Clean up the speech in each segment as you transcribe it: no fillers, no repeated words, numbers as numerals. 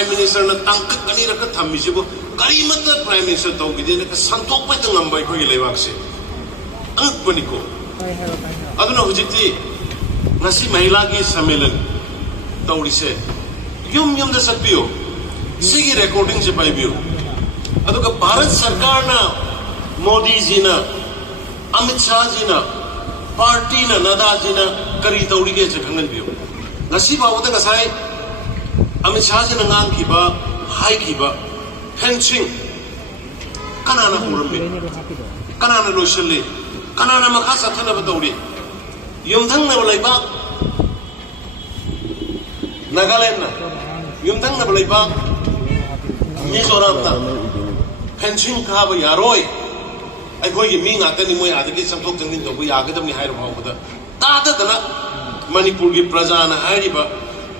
Prime Minister na tangkak kanira ka thamisibo karimata Prime Minister tawgide na santok pa itang ngambay ko ilaiwakse ang paniko aduna hujiti ngasi mahilagi sammelan tawrise yum da sakbiyo sigi recording se paibiyo aduga Bharat Sarkar na Modi ji na Amit Shah ji na party na Nada ji na kari tawrige se khangan biyo ngasi bawda ngasai Amit Shah ji na ngang kiba hai kiba fencing kanana hurambe kanana loishalle kanana makha sathana batawri yumthang na balaiba Nagaland na yumthang na balaiba Mizoram ta fencing khaba yaroi ꯑꯩꯈꯣꯏꯒꯤ ꯃꯤ ꯉꯥꯛꯇꯅꯤ ꯃꯣꯏ ꯑꯗꯒꯤ ꯆꯪꯊꯣꯛ ꯆꯪꯁꯤꯟ ꯇꯧꯕ ꯌꯥꯒꯗꯕꯅꯤ ꯍꯥꯏꯔ ꯐꯥꯎꯕꯗ ꯇꯥꯗꯗꯅ ꯃꯅꯤꯄꯨꯔꯒꯤ ꯄ꯭ꯔꯖꯥꯅ ꯍꯥꯏꯔꯤꯕ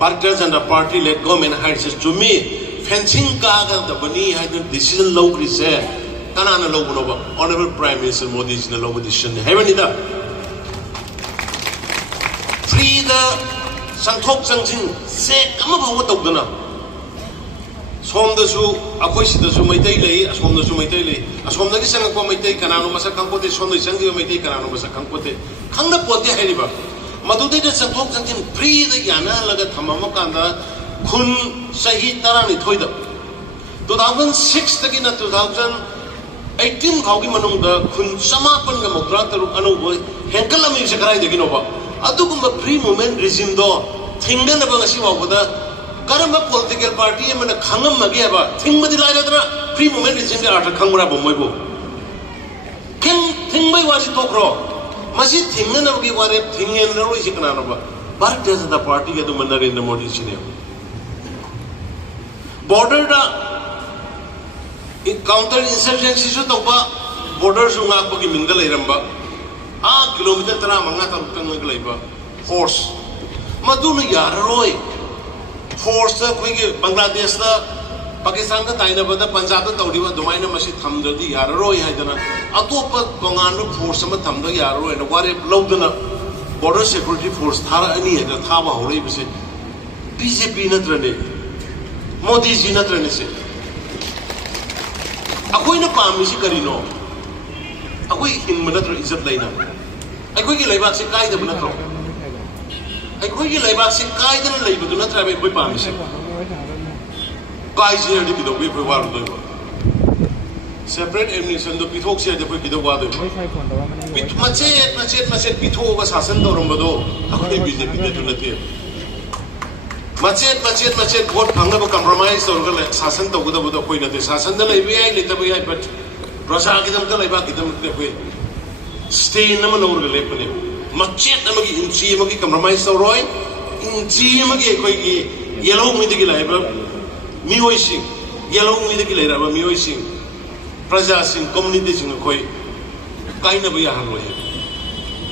Bharatiya Janata party late government ꯍꯥꯏꯔꯤꯁꯦ ꯆꯨꯝꯃꯤ ꯐꯦꯟꯁꯤꯡ ꯀꯥꯒꯗꯕꯅꯤ ꯍꯥꯏꯗꯅ ꯗꯤꯁꯤꯖꯟ ꯂꯧꯈ꯭ꯔꯤꯁꯦ ꯀꯅꯥꯅ ꯂꯧꯕꯅꯣꯕ ꯑꯣꯅꯔꯦꯕꯜ ꯄ꯭ꯔꯥꯏꯝ ꯃꯤꯅꯤꯁꯇꯔ ꯃꯣꯗꯤꯖꯤꯅ ꯂꯧꯕ ꯗꯤꯁꯤꯖꯟꯅꯤ ꯍꯥꯏꯕꯅꯤꯗ ꯐ꯭ꯔꯤꯗ ꯆꯪꯊꯣꯛ ꯆꯪꯁꯤꯟ ꯆꯦꯛ ꯑꯃ ꯐꯥꯎꯕ ꯇꯧꯗꯅ ꯁꯣꯝꯗꯁꯨ ꯑꯩꯈꯣꯏ ꯁꯤꯗꯁꯨ ꯃꯩꯇꯩ ꯂꯩ ꯑꯁꯣꯝꯗꯁꯨ ꯃꯩꯇꯩ ꯂꯩ ꯑꯁꯣꯝꯗꯒꯤ ꯆꯪꯉꯛꯄ ꯃꯩꯇꯩ ꯀꯅꯥꯅꯣ ꯃꯁꯛ ꯈꯪꯄꯣꯠꯇꯦ ꯁꯣꯝꯗꯒꯤ ꯆꯪꯈꯤꯕ ꯃꯩꯇꯩ ꯀꯅꯥꯅꯣ ꯃꯁꯛ ꯈꯪꯄꯣꯠꯇꯦ ꯈꯪꯅ ꯄꯣꯠꯇꯦ ꯍꯥꯏꯔꯤꯕ ꯃꯗꯨꯗꯩꯗ ꯆꯪꯊꯣꯛ ꯆꯪꯁꯤꯟ ꯐ꯭ꯔꯤꯗ ꯌꯥꯅꯍꯜꯂꯒ ꯊꯝꯃꯝꯃ ꯀꯥꯟꯗ ꯈꯨꯟ ꯆꯍꯤ 12ꯗ 2006ꯗꯒꯤꯅ 2018 ꯐꯥꯎꯒꯤ ꯃꯅꯨꯡꯗ ꯈꯨꯟ 933 ꯑꯅꯧꯕ ꯍꯦꯟꯀꯠꯂꯝꯃꯤꯁꯦ ꯀꯗꯥꯏꯗꯒꯤꯅꯣꯕ ꯑꯗꯨꯒꯨꯝꯕ ꯐ꯭ꯔꯤ ꯃꯨꯚꯃꯦꯟ ꯔꯤꯖꯤꯝꯗꯣ ꯊꯤꯡꯒꯅꯕ ꯉꯁꯤ ꯐꯥꯎꯕꯗ Karamba political party emana khangam mage ba thingmadi lairadra free movement regime ga artha khangra bomoi bo thingbai wasi tokro masi thingna gi ware thingen na roi sikna no ba Bharatiya Janata Party ga to Narendra Modi chine border da counter insurgency su to ba border su ngak ba gi minga leiramba a kilometer 35 taruk tang leiba horse maduna yaroi force ꯑꯩꯈꯣꯏꯒꯤ ꯕꯪꯒ꯭ꯂꯥꯗꯦꯁꯇ ꯄꯥꯀꯤꯁꯇꯥꯟꯒ ꯇꯥꯏꯅꯕꯗ ꯄꯟꯖꯥꯕꯇ ꯇꯧꯔꯤꯕ ꯑꯗꯨꯃꯥꯏꯅ ꯃꯁꯤ ꯊꯝꯗ꯭ꯔꯗꯤ ꯌꯥꯔꯔꯣꯏ ꯍꯥꯏꯗꯅ ꯑꯇꯣꯞꯄ ꯇꯣꯉꯥꯟꯕ force ꯑꯃ ꯊꯝꯗ ꯌꯥꯔꯔꯣꯏꯅ ꯋꯥꯔꯦꯞ ꯂꯧꯗꯅ ꯕꯣꯔꯗꯔ ꯁꯦꯀ꯭ꯌꯨꯔꯤꯇꯤ ꯐꯣꯔꯁ ꯊꯥꯔꯛꯑꯅꯤ ꯍꯥꯏꯅ ꯊꯥꯕ ꯍꯧꯔꯛꯏꯕꯁꯦ ꯕꯤꯖꯦꯄꯤ ꯅꯠꯇ꯭ꯔꯅꯦ ꯃꯣꯗꯤꯖꯤ ꯅꯠꯇ꯭ꯔꯅꯦ ꯁꯦ ꯑꯩꯈꯣꯏꯅ ꯄꯥꯝꯃꯤꯁꯤ ꯀꯔꯤꯅꯣ ꯑꯩꯈꯣꯏ ꯍꯤꯡꯕ ꯅꯠꯇ꯭ꯔꯣ ꯏꯖꯠ ꯂꯩꯅ ꯑꯩꯈꯣꯏꯒꯤ ꯂꯩꯕꯥꯛꯁꯦ ꯀꯥꯏꯗꯕ ꯅꯠꯇ꯭ꯔꯣ ꯑꯩꯈꯣꯏꯒꯤ ꯂꯩꯕꯥꯛꯁꯦ ꯀꯥꯏꯗꯅ ꯂꯩꯕꯗꯨ ꯅꯠꯇ꯭ꯔꯕ ꯑꯩꯈꯣꯏ ꯄꯥꯝꯃꯤꯁꯦ ꯀꯥꯏꯁꯤꯔꯗꯤ ꯀꯩꯗꯧꯕꯤ ꯑꯩꯈꯣꯏ ꯋꯥꯔꯨꯗꯣꯏꯕ ꯁꯦꯄꯔꯦꯠ ꯑꯦꯗꯃꯤꯅꯤꯁꯇ꯭ꯔꯦꯁꯟꯗꯣ ꯄꯤꯊꯣꯛꯁꯤꯔꯗꯤ ꯑꯩꯈꯣꯏ ꯀꯩꯗꯧ ꯋꯥꯗꯣꯏꯕ ꯃꯆꯦꯠ ꯄꯤꯊꯣꯛꯑꯒ ꯁꯥꯁꯟ ꯇꯧꯔꯝꯕꯗꯣ ꯑꯩꯈꯣꯏ ꯕꯤꯖꯦꯄꯤꯗꯁꯨ ꯅꯠꯇꯦ ꯃꯆꯦꯠ ꯚꯣꯠ ꯐꯪꯅꯕ ꯀꯝꯄ꯭ꯔꯣꯃꯥꯏꯁ ꯇꯧꯔꯒ ꯁꯥꯁꯟ ꯇꯧꯒꯗꯕꯗꯣ ꯑꯩꯈꯣꯏ ꯅꯠꯇꯦ ꯁꯥꯁꯟꯗ ꯂꯩꯕ ꯌꯥꯏ ꯂꯩꯇꯕ ꯌꯥꯏ ꯕꯠ ꯄ꯭ꯔꯖꯥꯒꯤꯗꯃꯛꯇ ꯂꯩꯕꯥꯛꯀꯤꯗꯃꯛꯇ ꯑꯩꯈꯣꯏ ꯁ꯭ꯇꯦꯟ ꯑꯃ ꯂꯧꯔꯒ ꯂꯦꯞꯄꯅꯦꯕ ꯃꯆꯦꯠ ꯑꯃꯒꯤ ꯏꯟꯆꯤ ꯑꯃꯒꯤ ꯀꯝꯄ꯭ꯔꯣꯃꯥꯏꯁ ꯇꯧꯔꯣꯏ ꯏꯟꯆꯤ ꯑꯃꯒꯤ ꯑꯩꯈꯣꯏꯒꯤ ꯌꯦꯜꯍꯧꯉꯩꯗꯒꯤ ꯂꯥꯛꯏꯕ ꯃꯤꯑꯣꯏꯁꯤꯡ ꯌꯦꯜꯍꯧꯉꯩꯗꯒꯤ ꯂꯩꯔꯛꯑꯕ ꯃꯤꯑꯣꯏꯁꯤꯡ ꯄ꯭ꯔꯖꯥꯁꯤꯡ ꯀꯝꯃꯨꯅꯤꯇꯤꯁꯤꯡ ꯑꯩꯈꯣꯏ ꯀꯥꯏꯅꯕ ꯌꯥꯍꯜꯂꯣꯏ